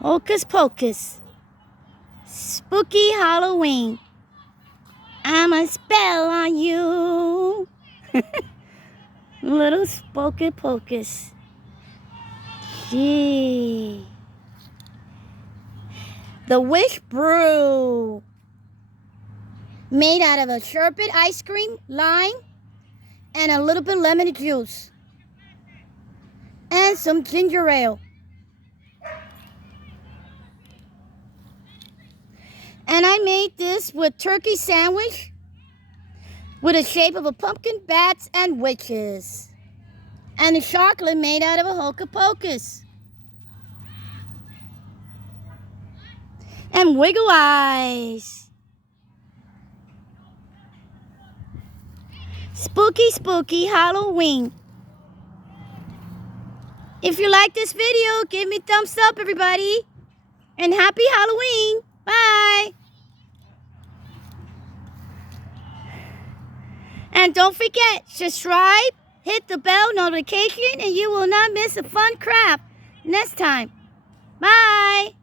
Hocus Pocus. Spooky Halloween. I'm a spell on you. Little Spooky Pocus. Gee. The Witch Brew. Made out of a sherbet ice cream, lime, and a little bit of lemon juice. And some ginger ale. And I made this with turkey sandwich with the shape of a pumpkin, bats, and witches. And the chocolate made out of a Hocus Pocus. And wiggle eyes. Spooky, spooky Halloween. If you like this video, give me a thumbs up, everybody. And happy Halloween. Bye. And don't forget, subscribe, hit the bell notification, and you will not miss a fun craft next time. Bye.